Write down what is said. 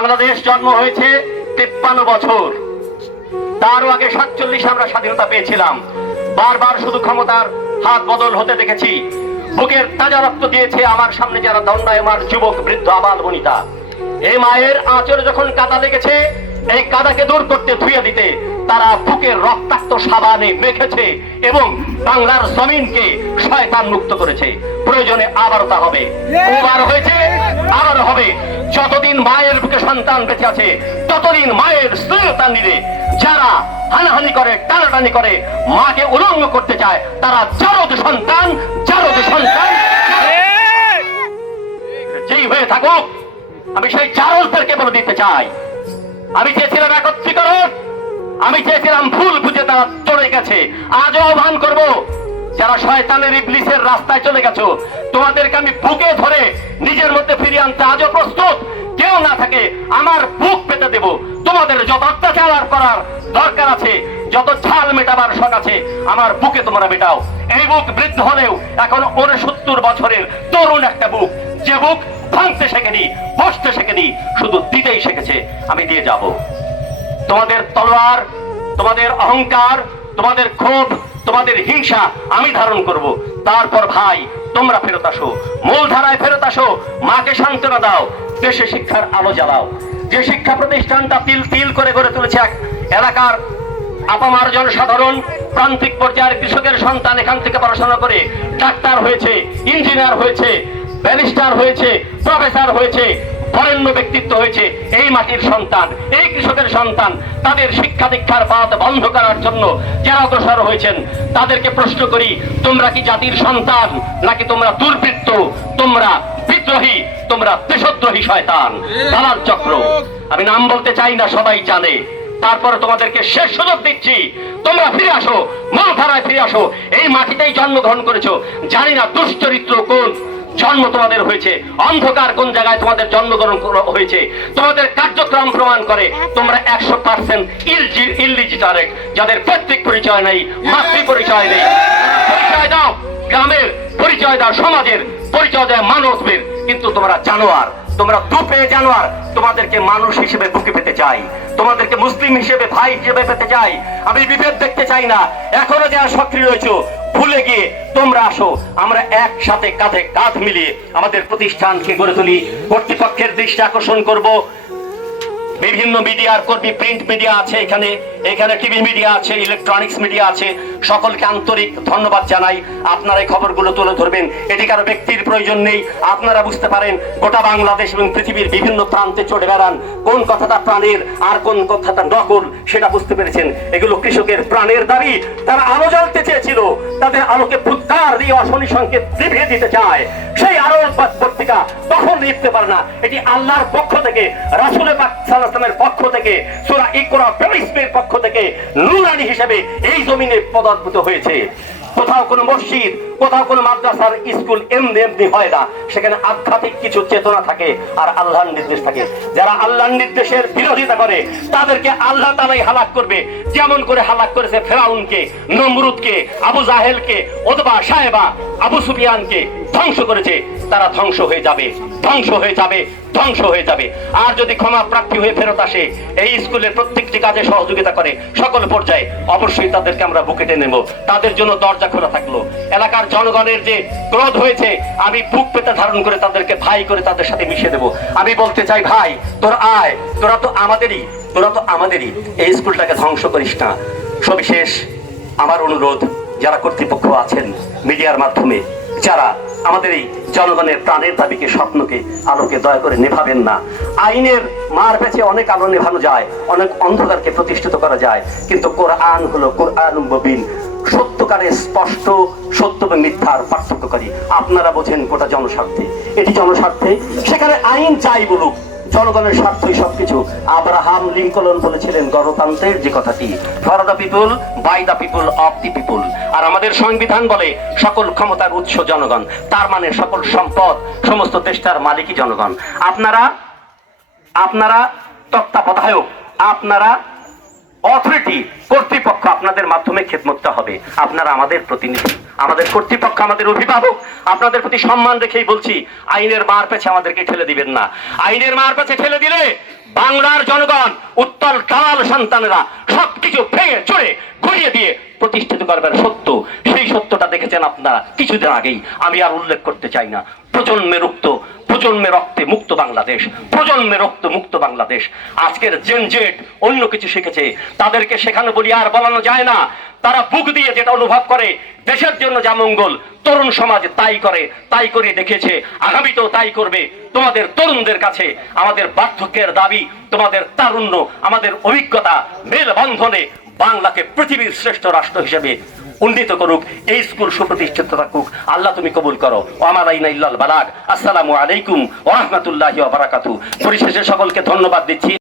বাংলাদেশ জন্ম হয়েছে তিপ্পান্ন বছর। তারও আগে সাতচল্লিশে আমরা স্বাধীনতা পেয়েছিলাম। বারবার শুধু ক্ষমতার হাত বদল হতে দেখেছি। বুকের তাজা রক্ত দিয়েছে আমার সামনে যারা দণ্ডায়মার যুবক বৃদ্ধ আবাল বনিতা। এই মায়ের আঁচড়ে যখন কাদা লেগেছে এই কাদাকে দূর করতে ধুয়ে দিতে তারা বুকের রক্তাক্ত সাবানে মেখেছে এবং বাংলার জমিনকে শয়তান মুক্ত করেছে। প্রয়োজনে আবারও তা হবে। হয়েছে আবারও হবে। যতদিন মায়ের বুকে সন্তান বেঁচে আছে, ততদিন মায়ের স্থিরতা নিলে। যারা হানাহানি করে, টানাটানি করে, মাকে উলঙ্গ করতে চায়, তারা জারদ সন্তান জারদ সন্তান। যেই হয়ে থাকুক, আমি সেই জারদদেরকে বলে দিতে চাই। আমি চেয়েছিলাম একত্রীকরণ, আমি চেয়েছিলাম ভুল বুঝে তারা চলে গেছে। আজও আহ্বান করব। যারা শয়তানের ইবলিসের রাস্তায় চলে গেছো, তোমাদেরকে আমি বুকে ধরে নিজের মধ্যে ফিরিয়ে আনতে আজও প্রস্তুত। কেউ না থাকে, আমার বুক পেতে দেব। তোমাদের যত অত্যাচার করার দরকার আছে, যত ঝাল মেটাবার শখ আছে, আমার বুকে তোমরা মেটাও। এই বুক বৃদ্ধ হলেও এখন উনসত্তর বছরের তরুণ একটা বুক। যে বুক ভাঙতে শেখেনি, বসতে শেখেনি, শুধু দিতেই শিখেছে। আমি দিয়ে যাব। তোমাদের তলোয়ার, তোমাদের অহংকার, তোমাদের ক্ষোভ তোমাদের হিংসা আমি ধারণ করব। তারপর ভাই, তোমরা ফেরত আসো। মূল ধারায় ফেরত আসো। মাকে সান্ত্বনা দাও। দেশে শিক্ষার আলো জ্বালাও। যে শিক্ষা প্রতিষ্ঠানটা তিল তিল করে গড়ে তুলেছে এক এলাকার আপামার জনসাধারণ, প্রান্তিক পর্যায়ের কৃষকের সন্তান এখান থেকে পড়াশোনা করে ডাক্তার হয়েছে, ইঞ্জিনিয়ার হয়েছে, ব্যারিস্টার হয়েছে, প্রফেসর হয়েছে বরেণ্য ব্যক্তিত্ব হয়েছে এই মাটির সন্তান, এই কৃষকের সন্তান। তাদের শিক্ষা দীক্ষার পথ বন্ধ করার জন্য যারা অগ্রসর হয়েছেন, তাদেরকে প্রশ্ন করি, তোমরা কি জাতির সন্তান নাকি তোমরা দুর্বৃত্ত? তোমরা বিদ্রোহী, তোমরা দেশদ্রোহী শয়তান। দালাল চক্র। আমি নাম বলতে চাই না, সবাই জানে। তারপরে তোমাদেরকে শেষ সুযোগ দিচ্ছি। তোমরা ফিরে আসো মূল ধারায় ফিরে আসো। এই মাটিতেই জন্মগ্রহণ করেছ। জানি না দুশ্চরিত্র জন্ম তোমাদের হয়েছে। অন্ধকার কোন জায়গায় তোমাদের জন্মগ্রহণ হয়েছে? তোমাদের কার্যক্রম প্রমাণ করে তোমরা একশো পার্সেন্ট ইলিজিটারেট যাদের পৈতৃক পরিচয় নেই, মাতৃ পরিচয় নেই। পরিচয় দাও, গ্রামের পরিচয় দাও, সমাজের পরিচয় দেয় মানুষদের কিন্তু তোমরা জানোয়ার, তোমরা দুপে জানোয়ার, তোমাদেরকে মানুষ হিসেবে বুকে পেতে চাই। তোমাদেরকে মুসলিম হিসেবে, ভাই হিসেবে পেতে চাই। আমি বিভেদ দেখতে চাই না। এখনও যারা সক্রিয় রয়েছে, ভুলে গিয়ে তোমরা আসো। আমরা একসাথে কাঁধে কাঁধ মিলিয়ে আমাদের প্রতিষ্ঠানকে গড়ে তুলি। কর্তৃপক্ষের দৃষ্টি আকর্ষণ করব। বিভিন্ন মিডিয়ার কর্মী, প্রিন্ট মিডিয়া আছে এখানে। এখানে টিভি মিডিয়া আছে ইলেকট্রনিক্স মিডিয়া আছে। সকলকে আন্তরিক ধন্যবাদ জানাই। আপনারা এই খবরগুলো তুলে ধরবেন। এটি কারও ব্যক্তির প্রয়োজন নেই। আপনারা বুঝতে পারেন, গোটা বাংলাদেশ এবং পৃথিবীর বিভিন্ন প্রান্তে চড়ে বেড়ান। কোন কথাটা প্রাণের আর কোন কথাটা নকল, সেটা বুঝতে পেরেছেন। এগুলো কৃষকের প্রাণের দাবি। তারা আলো জ্বালতে চেয়েছিল। তাদের আলোকে ফুৎকার দিয়ে অশনি সংকেত নিভিয়ে দিতে চায়। সেই আলো পত্রিকা তখন লিখতে পারে না? এটি আল্লাহর পক্ষ থেকে, রাসুলের পাক সাল্লামের পক্ষ থেকে, সুরা ইকরা প্রেমিসমের পক্ষ থেকে নুরানি হিসেবে এই জমিনে পদার্পিত হয়েছে। কোথাও কোনো মসজিদ, কোথাও কোনো মাদ্রাসার স্কুল এমনি এমনি হয় না। সেখানে আধ্যাত্মিক কিছু চেতনা থাকে আর আল্লাহর নির্দেশ থাকে। যারা আল্লাহর নির্দেশের বিরোধিতা করে, তাদেরকে আল্লাহ তালাই হালাক করবে। যেমন করে হালাক করেছে ফেরাউনকে, নমরুদকে, আবু জাহেলকে ওদবা সাহেবা আবু সুফিয়ানকে ধ্বংস করেছে। তারা ধ্বংস হয়ে যাবে, ধ্বংস হয়ে যাবে। ধ্বংস হয়ে যাবে। আর যদি ক্ষমা প্রাপ্তি হয়ে ফেরত আসে, এই স্কুলের প্রত্যেকটি কাজে সহযোগিতা করে সকল পর্যায়ে অবশ্যই তাদেরকে আমরা বুকেটে নেব। তাদের জন্য দরজা খোলা থাকল। এলাকার জনগণের যে ক্রোধ হয়েছে, আমি বুক পেতে ধারণ করে তাদেরকে ভাই করে তাদের সাথে মিশে দেব। আমি বলতে চাই, ভাই, তোর আয়। তোরা তো আমাদেরই। তোরা তো আমাদেরই। এই স্কুলটাকে ধ্বংস করিস না। সবিশেষ, আমার অনুরোধ, যারা কর্তৃপক্ষ আছেন মিডিয়ার মাধ্যমে, যারা আমাদের এই জনগণের প্রাণের দাবিকে, স্বপ্নকে আলোকে দয়া করে নেভাবেন না। আইনের মার পেছে অনেক আলো নেভানো যায়, অনেক অন্ধকারকে প্রতিষ্ঠিত করা যায়, কিন্তু কোরআন হলো কোরআন মুবিন। সত্যকারের স্পষ্ট, সত্য বা মিথ্যার পার্থক্যকারী। আপনারা বোঝেন কোটা জনস্বার্থে। এটি জনস্বার্থে। সেখানে আইন চাই বলুক। জনগণের স্বার্থই সবকিছু। আব্রাহাম লিঙ্কলন বলেছিলেন গণতন্ত্রের যে কথাটি। For the people, by the people of the people. আর আমাদের সংবিধান বলে সকল ক্ষমতার উৎস জনগণ। তার মানে সকল সম্পদ, সমস্ত দেশটার মালিকই জনগণ। আপনারা আপনারা তত্ত্বাবধায়ক, আপনারা অথরিটি কর্তৃপক্ষ আপনাদের মাধ্যমে খেদমততে হবে। আপনারা আমাদের প্রতিনিধি। আমাদের কর্তৃপক্ষ আমাদের অভিভাবক। আপনাদের প্রতি সম্মান রেখেই বলছি, আইনের মার পেছে আমাদেরকে ঠেলে দিবেন না। আইনের মার পেছে ঠেলে দিলে বাংলার জনগণ উত্তর কাল সন্তানেরা সবকিছু ভেঙে চড়ে ঘুরিয়ে দিয়ে প্রতিষ্ঠিত করবেন সত্য। সেই সত্যটা দেখেছেন আপনারা কিছুদিন আগেই। আমি আর উল্লেখ করতে চাই না। প্রজন্মে রক্ত প্রজন্মে রক্তে মুক্ত বাংলাদেশ, প্রজন্মে রক্ত মুক্ত বাংলাদেশ। আজকের জেন জেড অন্য কিছু শিখেছে, তাদেরকে শেখানো বলি আর বলানো যায় না। তারা বুক দিয়ে যেটা অনুভব করে, দেশের জন্য যা মঙ্গল, তরুণ সমাজ তাই করে তাই করে দেখেছে আগামীতেও তাই করবে। তোমাদের তরুণদের কাছে আমাদের বার্ধক্যের দাবি, তোমাদের তারুণ্য, আমাদের অভিজ্ঞতা, মেলবন্ধনে বাংলাকে পৃথিবীর শ্রেষ্ঠ রাষ্ট্র হিসেবে উন্নীত করুক, এই স্কুল সুপ্রতিষ্ঠিত থাকুক। আল্লাহ তুমি কবুল করো। আমার ইল্লাল বালাগ। আসসালামু আলাইকুম ওয়া রাহমাতুল্লাহি ওয়া বারাকাতু। পরিশেষে সকলকে ধন্যবাদ দিচ্ছি।